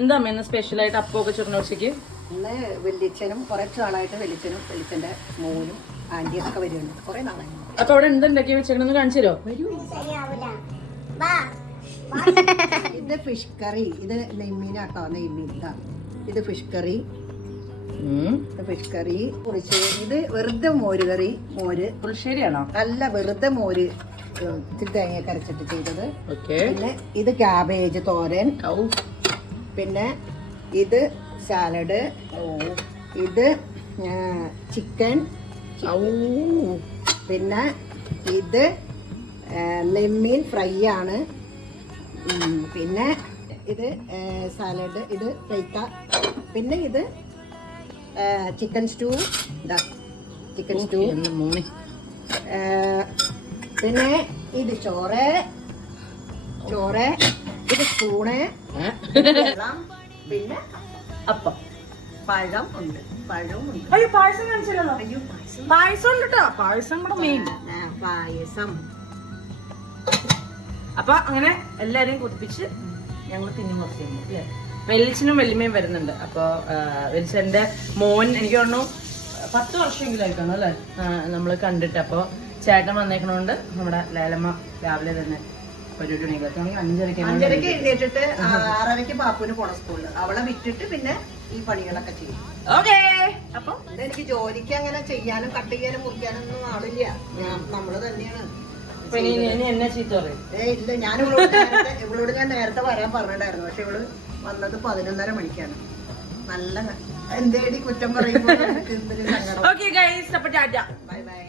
എന്താ അമ്മ സ്പെഷ്യൽ ആയിട്ട് അപ്പൊക്കെ ചുരുന്ന ഉച്ചയ്ക്ക്? ഇന്ന് വെല്ലിച്ചനും കുറച്ച് നാളായിട്ട് വെല്ലിച്ചന്റെ മോനും ആന്റിയൊക്കെ വരുന്നുണ്ട്. കുറെ നാളായി. അപ്പൊ അവിടെ എന്തുണ്ടാക്കി വെച്ചേക്കണെന്ന് കാണിച്ചു തരുമോ? ഇത് ഫിഷ് കറി, ഇത് നെയ്മീനാട്ടോ, നെയ്മീൻ. ഇത് ഫിഷ് കറി, ഫിഷ് കറി കുറിച്ച്. ഇത് വെറുതെ മോര് കറി, പുളിശ്ശേരിയാണോ? നല്ല വെറുതെ മോര് ഇത്തിരി തേങ്ങ കരച്ചിട്ട് ചെയ്തത്. പിന്നെ ഇത് ക്യാബേജ് തോരൻ, പിന്നെ ഇത് സാലഡ്, ഇത് ചിക്കൻ, പിന്നെ ഇത് നെമ്മീൻ ഫ്രൈ ആണ്, പിന്നെ ഇത് സാലഡ്, ഇത് റൈത്ത, പിന്നെ ഇത് ചിക്കൻ സ്റ്റൂ, ചിക്കൻ സ്റ്റൂ, പിന്നെ ഇത് ചോറ്, ഇത് സ്പൂണ്, വെള്ളം, പിന്നെ അപ്പം, പഴം ഉണ്ട്, പഴമുണ്ട്. അയ്യോ പായസം കാണിച്ചല്ലോ. അയ്യോ പായസം ഉണ്ട് കേട്ടോ, പായസം കൂടെ മെയിൻ. പായസം. അപ്പൊ അങ്ങനെ എല്ലാരെയും കുതിപ്പിച്ച് ഞങ്ങൾ തിന്നും കുറച്ച് അല്ലേ. വെല്ലിച്ചനും വെല്ലിമയും വരുന്നുണ്ട്. അപ്പൊ വെല്ലിച്ചന്റെ മോൻ എനിക്ക് തോന്നുന്നു 10 വർഷമെങ്കിലും ആയിക്കാണോ അല്ലേ നമ്മള് കണ്ടിട്ട്. അപ്പൊ ചേട്ടൻ വന്നേക്കണോണ്ട് നമ്മുടെ ലേലമ്മ രാവിലെ തന്നെ പരിപാടി 5:30 എഴുന്നേറ്റിട്ട് 6:30 പാപ്പുവിന് പോണ സ്കൂളിൽ. അവളെ വിറ്റിട്ട് പിന്നെ ഈ പണികളൊക്കെ ചെയ്യും. ഓക്കേ. അപ്പൊ എനിക്ക് ജോലിക്ക് അങ്ങനെ ചെയ്യാനും കട്ട് ചെയ്യാനും മുറിക്കാനും ഒന്നും ആളില്ല. നമ്മള് തന്നെയാണ്. എന്നെ ചീത്ത പറയും. ഇല്ല, ഇവളോട് ഞാൻ നേരത്തെ വരാൻ പറഞ്ഞിട്ടായിരുന്നു. പക്ഷെ ഇവള് വന്നത് 11:30 മണിക്കാണ്. നല്ല എന്തേടി കുറ്റം പറയുമ്പോൾ ഓക്കേ ഗൈസ്, അപ്പൊ ടാറ്റ, ബൈ ബൈ.